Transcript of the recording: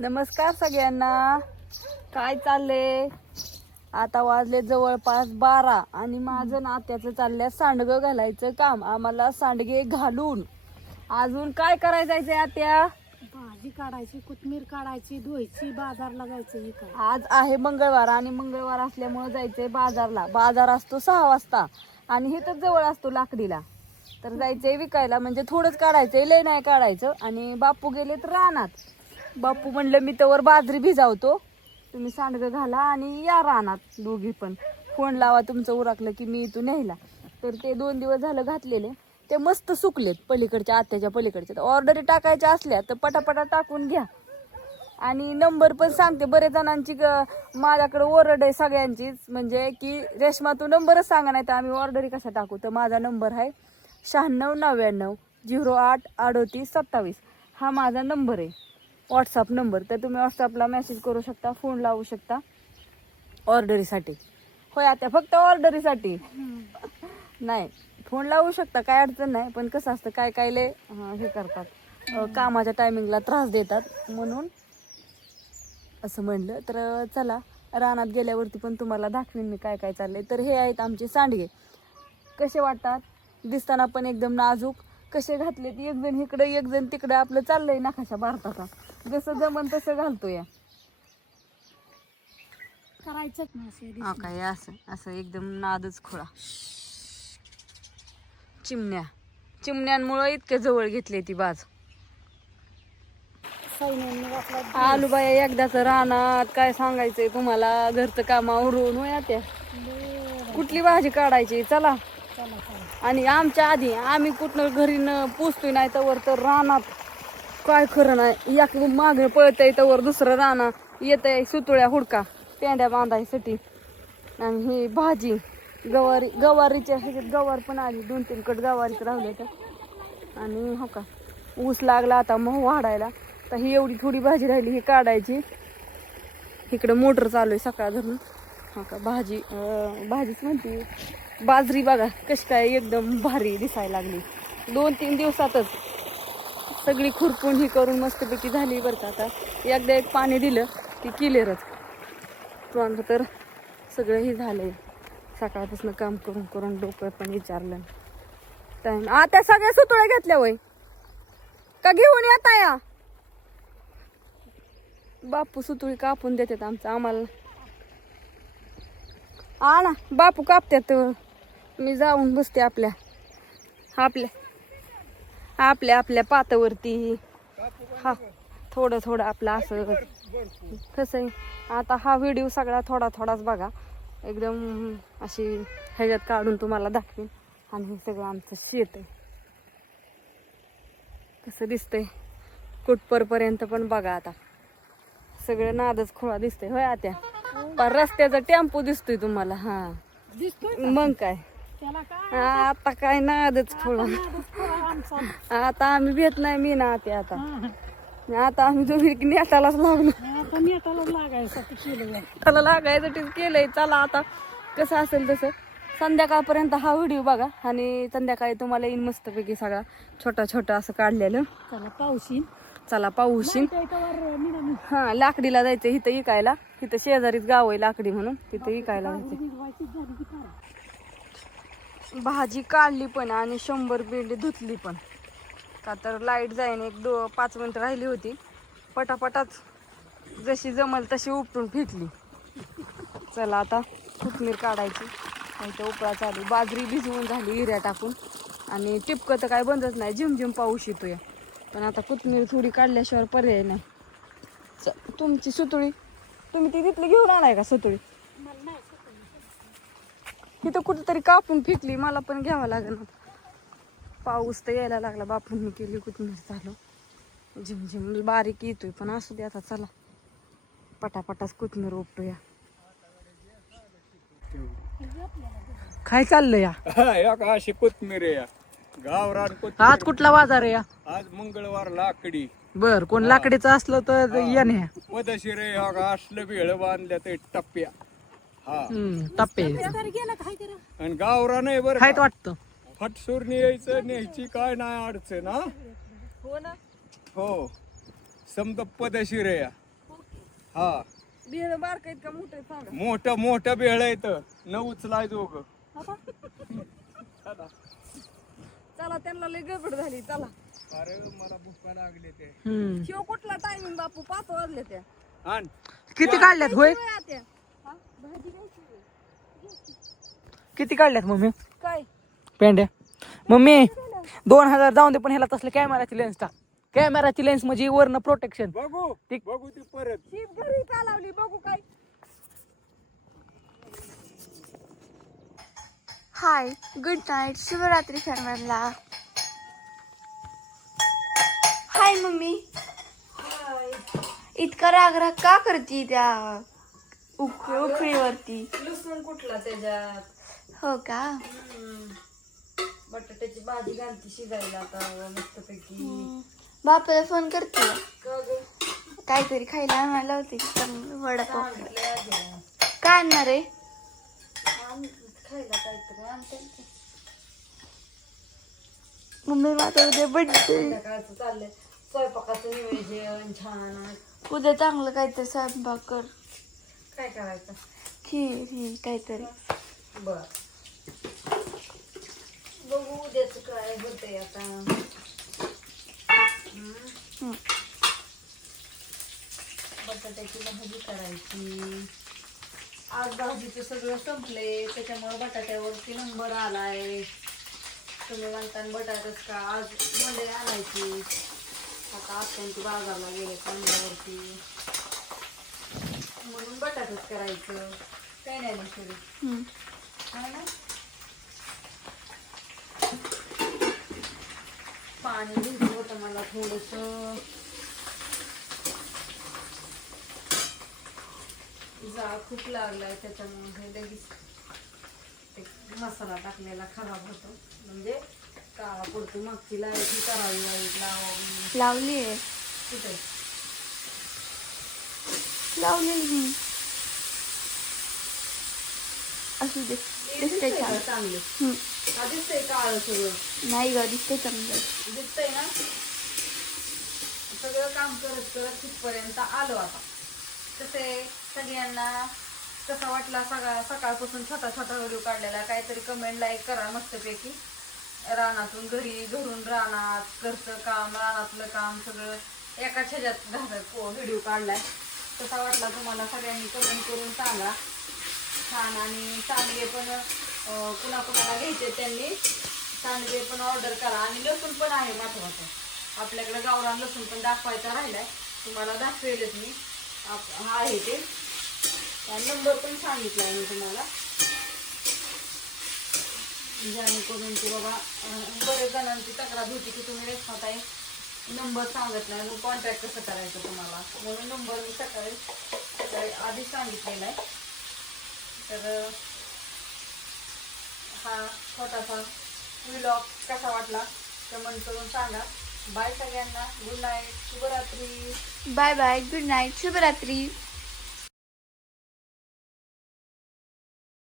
नमस्कार सगळ्यांना. काय चाललंय? आता वाजले जवळपास 12 आणि माझं नात्याचं चाललंय सांडगं घालायचं काम. आम्हाला सांडगे घालून अजून काय करायचं जायचंय आत्या? भाजी काढायची, कोथमीर काढायची, धुवायची, बाजारला जायचं. आज आहे मंगळवार आणि मंगळवार असल्यामुळे जायचंय बाजारला. बाजार असतो 6 वाजता आणि हे तर जवळ असतो लाकडीला. तर जायचंय विकायला, म्हणजे थोडंच काढायचंय, लय नाही काढायचं. आणि बापू गेलेत रानात. बापू म्हणलं मी तवर बाजरी भिजावतो, तुम्ही सांडगं घाला आणि या रानात दोघी पण. फोन लावा तुमचं उरकलं की मी इथून न्यायला. तर ते 2 दिवस झालं घातलेले, ते मस्त सुकलेत पलीकडच्या आत्याच्या पलीकडच्या. ऑर्डरी टाकायच्या असल्या तर पटापटा टाकून घ्या. आणि नंबर पण सांगते, बरेच जणांची माझ्याकडे ओरड आहे सगळ्यांचीच, म्हणजे की रेश्मा तू नंबरच सांगा, नाही तर आम्ही ऑर्डरी कसा टाकू. तर माझा नंबर आहे 9699 08 38 27. हा माझा नंबर आहे, व्हॉट्सअप नंबर. तर तुम्ही व्हॉट्सअपला मेसेज करू शकता, फोन लावू शकता ऑर्डरीसाठी. होय आता फक्त ऑर्डरीसाठी नाही, फोन लावू शकता, काय अडचण नाही. पण कसं असतं, काय काय लय हे करतात, कामाच्या टायमिंगला त्रास देतात, म्हणून असं म्हणलं. तर चला, रानात गेल्यावरती पण तुम्हाला दाखवीन मी काय काय चाललंय. तर हे आहेत आमचे सांडगे. कसे वाटतात? दिसताना पण एकदम नाजूक. कसे घातलेत, एक जण इकडं एक जण तिकडं, आपलं चाललंय नकाशा भारताचा. जसं जमन तसं घालतो या करायचं. काय असं असं एकदम नादच खोळा. चिमण्यांमुळं इतके जवळ घेतले ती बाज. आलूबाया एकदाच रानात, काय सांगायचंय तुम्हाला, घरचं काम आवरून होया त्या. कुठली भाजी काढायची? चला. आणि आमच्या आधी आम्ही कुठनं घरी पोचतोय नाही तवर तर रानात काय खरं नाही. एक मागे पळतय तवर दुसरं राना येतंय, सुतुळ्या हुडका पेंड्या बांधायसाठी. आणि ही भाजी गवारीच्या ह्याच्यात गवार पण आली, 2-3 कट गवारीच राहिले तर. आणि हो का, ऊस लागला आता मग वाढायला. तर ही एवढी थोडी भाजी राहिली, ही काढायची. इकडं मोटर चालू आहे सकाळ धरून. हो का, भाजीच म्हणते, बाजरी बघा कशी काय एकदम भारी दिसायला लागली. 2-3 दिवसातच सगळी खुरपून ही करून मस्तपैकी झाली बरं का. आता एकदा एक पाणी दिलं की क्लिअरच. तर सगळं हे झालंय, सकाळपासून काम करून करून डोकं पण विचारलं. टाइम आता सगळ्या सुतुळ्या घेतल्या वय का घेऊन येता या? बापू सुतुळी कापून देतात आम्हाला. ना बापू कापतात, मी जाऊन बसते आपल्या पातावरती. हा थोडं थोडं आपलं असं कसं आहे. आता हा व्हिडिओ सगळा थोडा थोडाच बघा, एकदम अशी ह्याच्यात काढून तुम्हाला दाखवेन. आणि हे सगळं आमचं शेत आहे, कसं दिसतंय कुठपर्यंत पण बघा. आता सगळं नादच खोळा दिसतंय. होय आत्या? पण रस्त्याचा टेम्पो दिसतोय तुम्हाला? हा मग काय, आता काय नादच खोळा. आता आम्ही भेट नाही, मी ना आत्या. आता आम्ही दोघी नेटालाच लागलो. त्याला लागायसाठीच केलंय. चला आता कसं असेल तसं संध्याकाळपर्यंत हा व्हिडिओ बघा. आणि संध्याकाळी तुम्हाला येईन मस्तपैकी सगळा छोटा छोटा असं काढलेलं. चला पाऊशीन. हा लाकडीला जायचं, इथं इकायला. तिथं शेजारीच गाव आहे लाकडी म्हणून, तिथं इकायला जायचं. भाजी काढली पण आणि 100 पेंडी धुतली पण. का तर लाईट जाईन, 1-5 मिनिटं राहिली होती. पटापटाच जशी जमल तशी उपटून फेकली. चला आता कोथमीर काढायची. इथं उपळा चालू, बाजरी भिजवून झाली युरिया टाकून. आणि टिपकं तर काय बंदच नाही, झिमझिम पाऊस येतोय. पण आता कोथमीर थोडी काढल्याशिवाय पर्याय नाही. तुमची सुतुळी तुम्ही ती तिथली घेऊन आलाय का? सुतुळी तिथं कुठेतरी कापून फेकली, मला पण घ्यावं लागेल. पाऊस तर यायला लागला. बापून मी केली कोथमीर चालू, झिमझिम बारीक येतोय, पण असू दे आता. चला पटापटाच कोथमीर उपटूया. काय चाललंय या? अशी कोथमीर आहे गावरान कोथमीर. आज कुठला बाजार आहे या? आज मंगळवार लाकडी. बर, कोण लाकडीचं असलं तर या नाही. पदशीर आहे. असलं भेळ बांधल्या ते टप्प्या. हा टप्पे आणि गावरान आहे बरं खायत का. वाटतं. फटसूर यायचं न्यायची काय नाही अडचण. हा हो ना. हो समजा पदशीर आहे. हा बिळ बारक आहेत का मोठे सांगा मोठं मोठं बेळ येतं न उचलाय दोघं. आता चला त्यांना लय गडबड झाली चला. अरे मला भुका लागले ते. शिव कुठला टायमिंग बापू 5 वाजले त्या. आण किती काढल्यात होय? शिवाय आत्या. हा? भाजी घ्यायची होय. किती काढल्यात मम्मी काय पेंड्या? मम्मी 2000 जाऊन दे, पण ह्याला तसलं कॅमेराची लेन्स टाक. कॅमेराची लेन्स म्हणजे वरनं प्रोटेक्शन. बघू ठीक. बघू ती परत. शीप घरी का लावली बघू काय. हाय, गुड नाईट, शिवरात्री सर्वांना. हाय मम्मी. इतका राग राग का करती त्या उखळीवरती? लसूण कुठला त्याच्यात. हो का? बटाट्याची भाजी घालती शिजायला आता मस्तपैकी. बापाला फोन करते, का ग? काहीतरी खायला आणायला होते वडापाव. सांगितलंय आधी. काय आणणार आहे? खायला काहीतरी आणते. मम्मी माझा उद्या बर्थडे. संध्याकाळचं चाललंय स्वयंपाकाचं नियोजन छान. उद्या चांगलं काहीतरी स्वयंपाक कर. काय करायचं. खीर ही काहीतरी. बर बघू उद्याच काय होतंय आता. बटाट्याची भाजी करायची. आज भाजीचं सगळं संपले त्याच्यामुळे बटाट्यावरती नंबर आलाय. तुम्ही म्हणता बटाट्याच का आज मध्ये आणायची. आता आपण बाजारला गेले कांद्यावरती म्हणून बटाटाच करायचं. काय नाही दुसरी ना. पाणी भेटलं होतं मला थोडस. जाळ खूप लागलाय त्याच्यामुळे लगेच ते मसाला टाकलेला खराब होतो. म्हणजे काळा पडतो. मागची लाईट करावी वाईट लावली आहे. कुठे लावलेली असू दे. दिसतंय छान. चांगले हम्म. दिसतंय काळ सगळं. नाही ग, दिसतंय चांगलं. दिसतंय ना. सगळं काम करत करत तिथपर्यंत आलो आता. तसे सगळ्यांना कसा वाटला सकाळपासून छोटा छोटा व्हिडिओ काढलेला. काहीतरी कमेंट लाईक करा मस्तपैकी. रानातून घरी घरून रानात घरचं काम रानातलं काम सगळं एकाच ह्याच्यात व्हिडिओ काढलाय. कसा वाटला तुम्हाला सगळ्यांनी कमेंट करून सांगा. छान. आणि सांडगे पण कुणाकुणाला घ्यायचे त्यांनी सांडगे पण ऑर्डर करा. आणि लसूण पण आहे महत्वाचं. आपल्याकडे गावरान लसूण पण दाखवायचा राहिलाय. तुम्हाला दाखवेलच मी. हा आहे ते. नंबर पण सांगितलाय मी तुम्हाला. जेणेकरून की बाबा बरेच जणांची तक्रार होती की तुम्ही रेशमाताई नंबर सांगत नाही मग कॉन्टॅक्ट कसं करायचं तुम्हाला. म्हणून नंबर मी सकाळी आधीच सांगितलेला आहे. तर हा छोटासा व्लॉग कसा वाटला कमेंट करून सांगा. बाय सगळ्यांना. Good night. शुभरात्री. बाय बाय, गुड नाईट, शुभरात्री.